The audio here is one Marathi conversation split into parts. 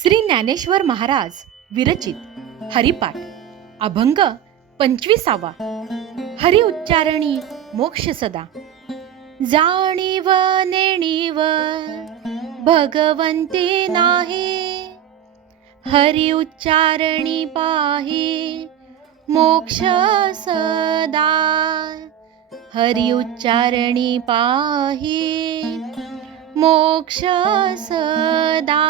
श्री ज्ञानेश्वर महाराज विरचित हरिपाठ अभंग 25वा। हरि उच्चारणी मोक्ष सदा। जाणीव नेणीव भगवंती नाही, हरि उच्चारणी पाही मोक्ष सदा। हरि उच्चारणी पाही मोक्ष सदा।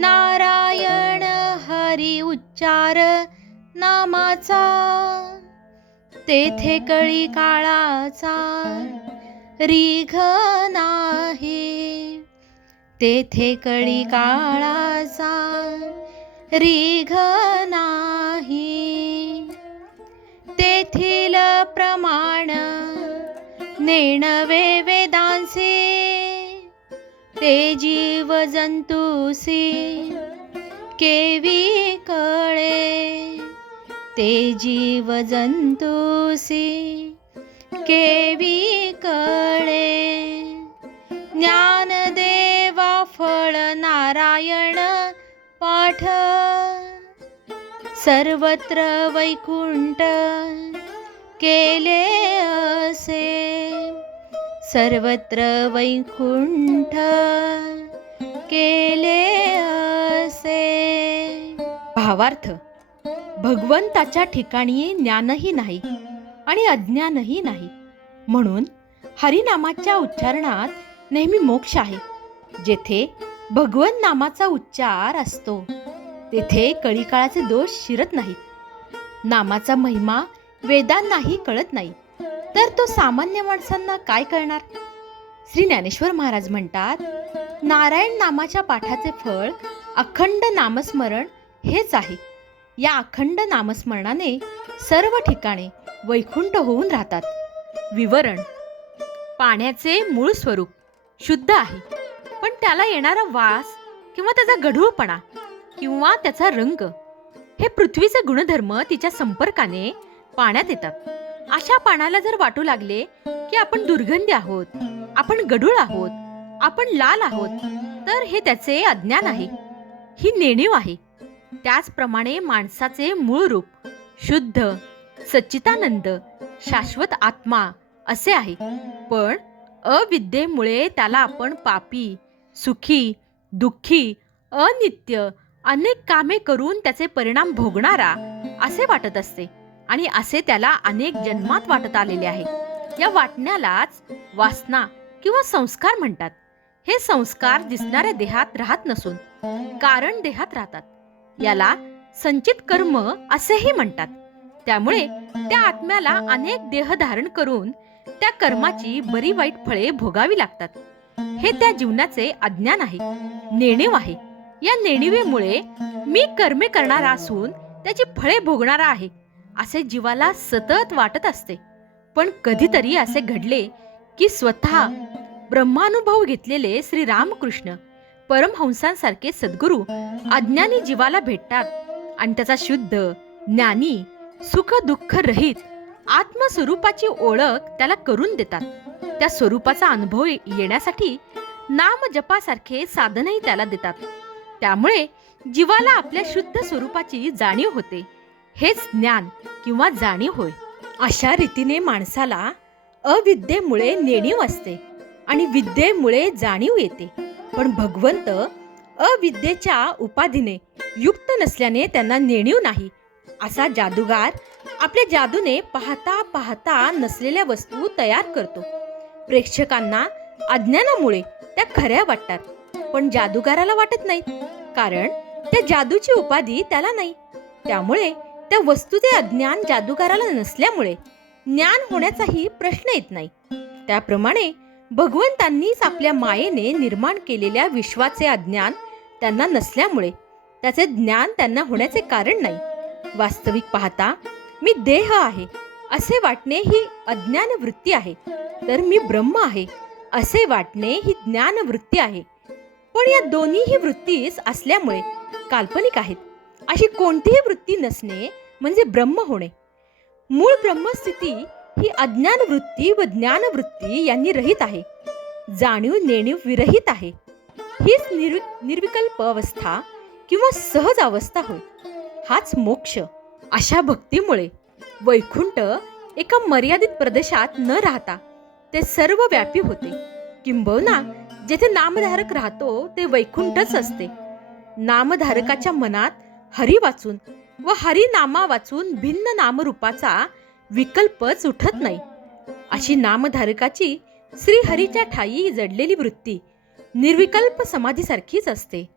नारायण हरि उच्चार नामाचा, तेथे कळी काळाचा रीघ नाही। तेथे कळी काळाचा रीघ नाही। तेथील प्रमाण नेणवे वेदांचे, ते जीव जंतुसी केवी कळे। ते जीव जंतुसी केवी कळे। ज्ञानदेवा फळ नारायण पाठ, सर्वत्र वैकुंठ केले असे। सर्वत्र वैकुंठ केले असे। भावार्थ, भगवंताच्या ठिकाणी ज्ञानही नाही आणि अज्ञानही नाही, म्हणून हरिनामाच्या उच्चारणात नेहमी मोक्ष आहे। जेथे भगवंत नामाचा उच्चार असतो तेथे कळीकाळाचे दोष शिरत नाहीत। नामाचा महिमा वेदांनाही कळत नाही, तर तो सामान्य माणसांना काय कळणार। श्री ज्ञानेश्वर महाराज म्हणतात, नारायण नामाच्या पाठाचे फळ अखंड नामस्मरण हेच आहे। या अखंड नामस्मरणाने सर्व ठिकाणे वैकुंठ होऊन राहतात। विवरण: पाण्याचे मूळ स्वरूप शुद्ध आहे, पण त्याला येणारा वास किंवा त्याचा गढूळपणा किंवा त्याचा रंग हे पृथ्वीचे गुणधर्म तिच्या संपर्काने पाण्यात येतात। अशा पाण्याला जर वाटू लागले की आपण दुर्गंधी आहोत, आपण गढूळ आहोत, आपण लाल आहोत, तर हे त्याचे अज्ञान आहे, ही नेणीव आहे। त्याचप्रमाणे माणसाचे मूळ रूप शुद्ध, सच्चिदानंद, शाश्वत आत्मा असे आहे, पण अविद्येमुळे त्याला आपण पापी, सुखी, दुःखी, अनित्य अनेक कामे करून त्याचे परिणाम भोगणारा असे वाटत असते, आणि असे त्याला अनेक जन्मात वाटत आलेले आहे। या वाटण्यालाच वासना किंवा संस्कार म्हणतात। हे संस्कार दिसणाऱ्या देहात राहत नसून कारण देहात राहतात। याला संचित कर्म असेही म्हणतात। त्यामुळे त्या आत्म्याला अनेक देह धारण करून त्या कर्माची बरी वाईट फळे भोगावी लागतात। हे त्या जीवनाचे अज्ञान आहे, नेणीव आहे। या नेणिवेमुळे मी कर्मे करणारा असून त्याची फळे भोगणारा आहे असे जीवाला सतत वाटत असते। पण कधीतरी असे घडले की स्वतः ब्रह्मानुभव घेतलेले श्री रामकृष्ण परमहंसांसारखे सद्गुरू अज्ञानी जीवाला भेटतात आणि त्याचा शुद्ध, ज्ञानी, सुख दुःख रहित आत्मस्वरूपाची ओळख त्याला करून देतात। त्या स्वरूपाचा अनुभव येण्यासाठी नाम जपासारखे साधनही त्याला देतात। त्यामुळे जीवाला आपल्या शुद्ध स्वरूपाची जाणीव होते। हेच ज्ञान किंवा जाणीव होय। अशा रीतीने माणसाला अविद्येमुळे नेणीव असते आणि विद्येमुळे जाणीव येते। पण भगवंत अविद्येच्या उपाधीने युक्त नसल्याने त्यांना नेणीव नाही। असा जादूगार आपल्या जादूने पाहता पाहता नसलेल्या वस्तू तयार करतो। प्रेक्षकांना अज्ञानामुळे त्या खऱ्या वाटतात, पण जादूगाराला वाटत नाहीत, कारण त्या जादूची उपाधी त्याला नाही। त्यामुळे त्या वस्तूचे अज्ञान जादूगाराला नसल्यामुळे ज्ञान होण्याचाही प्रश्न येत नाही। त्याप्रमाणे भगवंतांनीच आपल्या मायेने निर्माण केलेल्या विश्वाचे अज्ञान त्यांना नसल्यामुळे त्याचे ज्ञान त्यांना होण्याचे कारण नाही। वास्तविक पाहता मी देह आहे असे वाटणे ही अज्ञान वृत्ती आहे, तर मी ब्रह्म आहे असे वाटणे ही ज्ञान वृत्ती आहे। पण या दोन्हीही वृत्तीच असल्यामुळे काल्पनिक आहेत। अशी कोणतीही वृत्ती नसणे म्हणजे ब्रह्म होणे। मूळ ब्रह्मस्थिती ही अज्ञान वृत्ती व ज्ञान वृत्ती यांनी रहित आहे, जाणीव नेणीव विरहित आहे। हीच निर्विकल्प अवस्था किंवा सहज अवस्था होय. हाच मोक्ष. अशा भक्तीमुळे वैकुंठ एका मर्यादित प्रदेशात न राहता ते सर्व व्यापी होते. किंबहुना जेथे नामधारक राहतो ते वैकुंठच असते. नामधारकाच्या मनात हरी वाचून व हरी नामा वाचून भिन्न नामरूपाचा विकल्पच उठत नाही. अशी नामधारकाची श्रीहरीच्या ठायी जडलेली वृत्ती निर्विकल्प समाधीसारखीच असते.